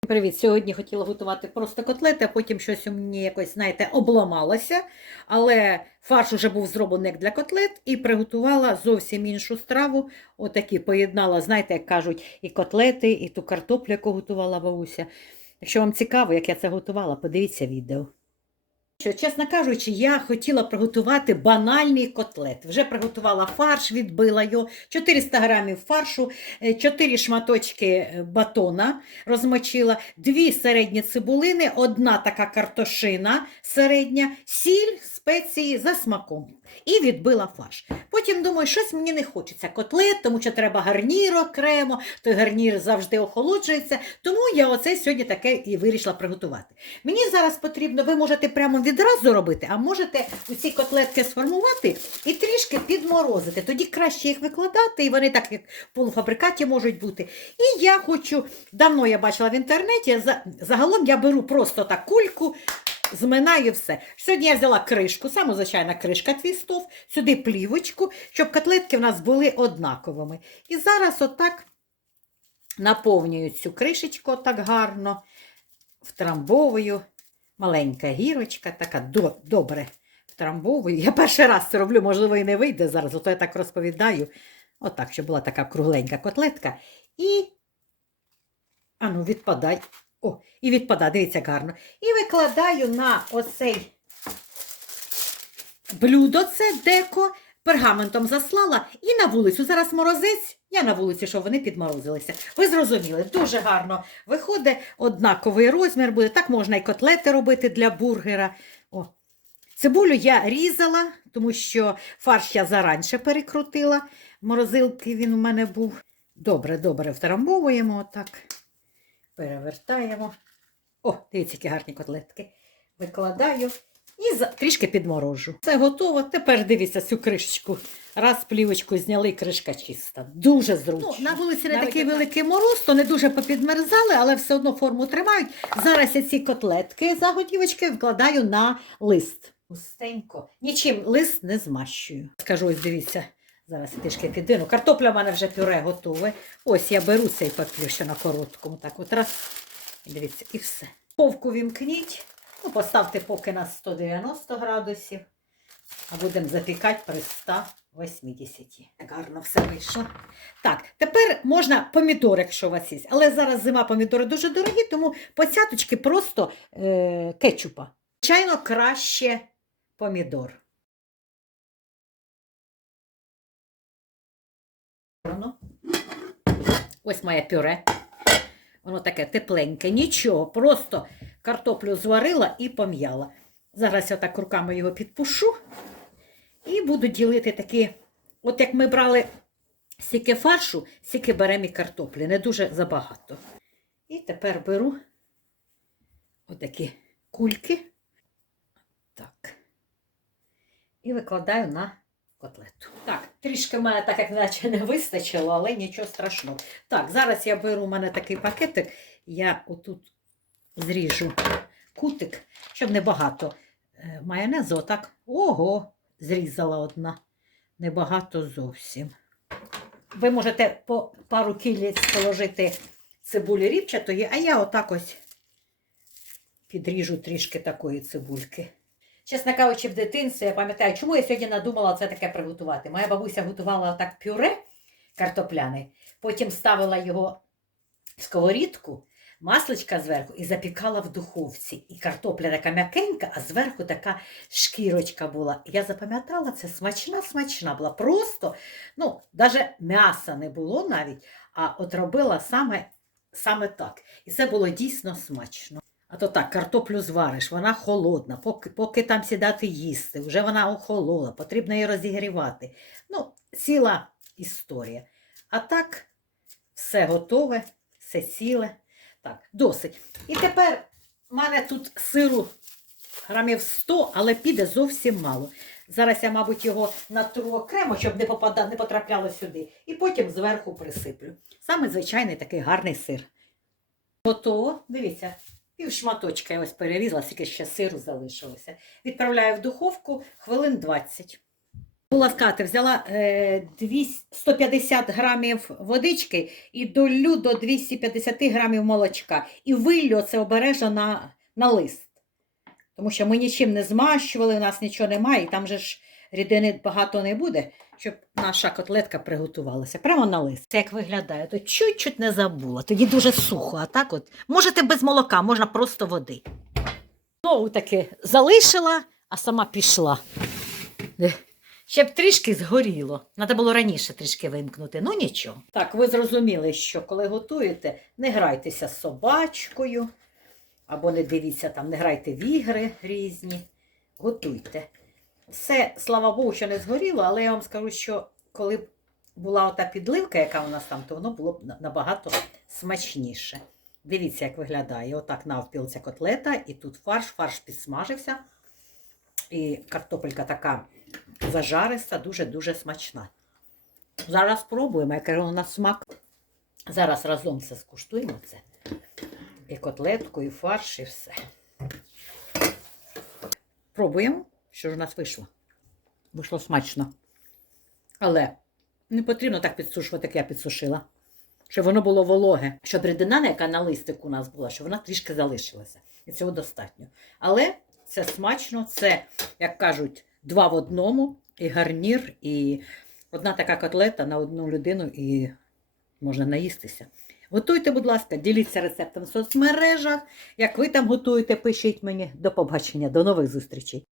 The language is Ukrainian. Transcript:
Привіт! Сьогодні хотіла готувати просто котлети, а потім щось у мені якось, знаєте, обламалося. Але фарш уже був зроблений як для котлет і приготувала зовсім іншу страву. Отакі поєднала, знаєте, як кажуть, і котлети, і ту картоплю, яку готувала бабуся. Якщо вам цікаво, як я це готувала, подивіться відео. Що, чесно кажучи, я хотіла приготувати банальний котлет. Вже приготувала фарш, відбила його, 400 грамів фаршу, 4 шматочки е, батона розмочила, дві середні цибулини, одна така картошина середня, сіль, спеції за смаком. І відбила фарш. Потім думаю, щось мені не хочеться котлет, тому що треба гарнір окремо, той гарнір завжди охолоджується. Тому я оце сьогодні таке і вирішила приготувати. Мені зараз потрібно, ви можете прямо відразу робити, а можете усі котлетки сформувати і трішки підморозити. Тоді краще їх викладати, і вони так як в полуфабрикаті можуть бути. І я хочу, давно я бачила в інтернеті, за- загалом я беру просто так кульку, зминаю все. Сьогодні я взяла кришку, саме звичайна кришка твістов, сюди плівочку, щоб котлетки в нас були однаковими. І зараз отак наповнюю цю кришечку так гарно, втрамбовую. Маленька гірочка, така до, добре втрамбовую. Я перший раз це роблю, можливо, і не вийде зараз, ото я так розповідаю. Отак, щоб була така кругленька котлетка. І. Ану, відпадай. О, і відпадає, дивіться гарно. І викладаю на оцей блюдо, це деко, пергаментом заслала і на вулицю. Зараз морозець, я на вулиці, щоб вони підморозилися. Ви зрозуміли, дуже гарно виходить, однаковий розмір буде. Так можна і котлети робити для бургера. О. Цибулю я різала, тому що фарш я заранше перекрутила. Морозилки він у мене був. Добре, добре втрамбовуємо отак. Перевертаємо. О, дивіться, які гарні котлетки. Викладаю і за... трішки підморожу. Все готово. Тепер дивіться цю кришечку. Раз плівочку зняли, кришка чиста. Дуже зручно. Ну, на вулиці не такий великий мороз, то не дуже попідмерзали, але все одно форму тримають. Зараз я ці котлетки заготівочки вкладаю на лист. Густенько. Нічим лист не змащую. Скажу, ось дивіться. Зараз трішки підвину. Картопля в мене вже пюре готове. Ось я беру цей папір, що на короткому. Так, от раз. Дивіться, і все. Повку вімкніть. Ну, поставте поки на 190 градусів. А будемо запікати при 180. Так гарно все вийшло. Так, тепер можна помідори, якщо у вас є. Але зараз зима помідори дуже дорогі, тому поцяточки просто е, кетчупа. Звичайно, краще помідор. Воно. Ось моє пюре. Воно таке тепленьке, нічого, просто картоплю зварила і пом'яла. Зараз я так руками його підпушу і буду ділити такі, от як ми брали стільки фаршу, стільки беремо і картоплі, не дуже забагато. І тепер беру отакі кульки. Так. І викладаю на котлету. Так, трішки мене так як наче не вистачило, але нічого страшного. Так, зараз я беру у мене такий пакетик, я отут зріжу кутик, щоб не багато е, майонезу. Отак. Ого, зрізала одна. Небагато зовсім. Ви можете по пару кілець положити цибулі рівчатої, а я отак ось підріжу трішки такої цибульки. Чесно кажучи, в дитинстві я пам'ятаю, чому я сьогодні надумала це таке приготувати. Моя бабуся готувала так пюре картопляне, потім ставила його в сковорідку, масличка зверху і запікала в духовці. І картопля така м'якенька, а зверху така шкірочка була. Я запам'ятала, це смачна, смачна була. Просто, ну, навіть м'яса не було навіть, а от робила саме, саме так. І це було дійсно смачно. А то так, картоплю звариш, вона холодна, поки, поки там сідати їсти, вже вона охолола, потрібно її розігрівати. Ну, ціла історія. А так, все готове, все ціле. Так, досить. І тепер в мене тут сиру грамів 100, але піде зовсім мало. Зараз я, мабуть, його натру окремо, щоб не, попада, не потрапляло сюди. І потім зверху присиплю. Саме звичайний такий гарний сир. Готово. Дивіться, пів шматочка я ось перерізала, скільки ще сиру залишилося. Відправляю в духовку хвилин 20. Була сказати, взяла е, 200, 150 грамів водички і долю до 250 грамів молочка. І виллю це обережно на, на лист. Тому що ми нічим не змащували, у нас нічого немає, і там же ж рідини багато не буде, щоб наша котлетка приготувалася. Прямо на лист. Це як виглядає, то чуть-чуть не забула. Тоді дуже сухо, а так от. Можете без молока, можна просто води. Знову таки залишила, а сама пішла. Де? Ще б трішки згоріло. Треба було раніше трішки вимкнути. Ну нічого. Так, ви зрозуміли, що коли готуєте, не грайтеся з собачкою, або не дивіться там, не грайте в ігри різні. Готуйте. Все, слава Богу, що не згоріло, але я вам скажу, що коли б була ота підливка, яка у нас там, то воно було б набагато смачніше. Дивіться, як виглядає. Отак навпіл ця котлета, і тут фарш, фарш підсмажився. І картопелька така зажариста, дуже-дуже смачна. Зараз спробуємо, яке воно на смак. Зараз разом це скуштуємо це. І котлетку, і фарш, і все. Пробуємо, що ж у нас вийшло. Вийшло смачно. Але не потрібно так підсушувати, як я підсушила. Щоб воно було вологе, щоб рідина, яка на листику у нас була, щоб вона трішки залишилася. І цього достатньо. Але це смачно, це, як кажуть, два в одному, і гарнір, і одна така котлета на одну людину, і можна наїстися. Готуйте, будь ласка, діліться рецептом в соцмережах. Як ви там готуєте, пишіть мені. До побачення, до нових зустрічей.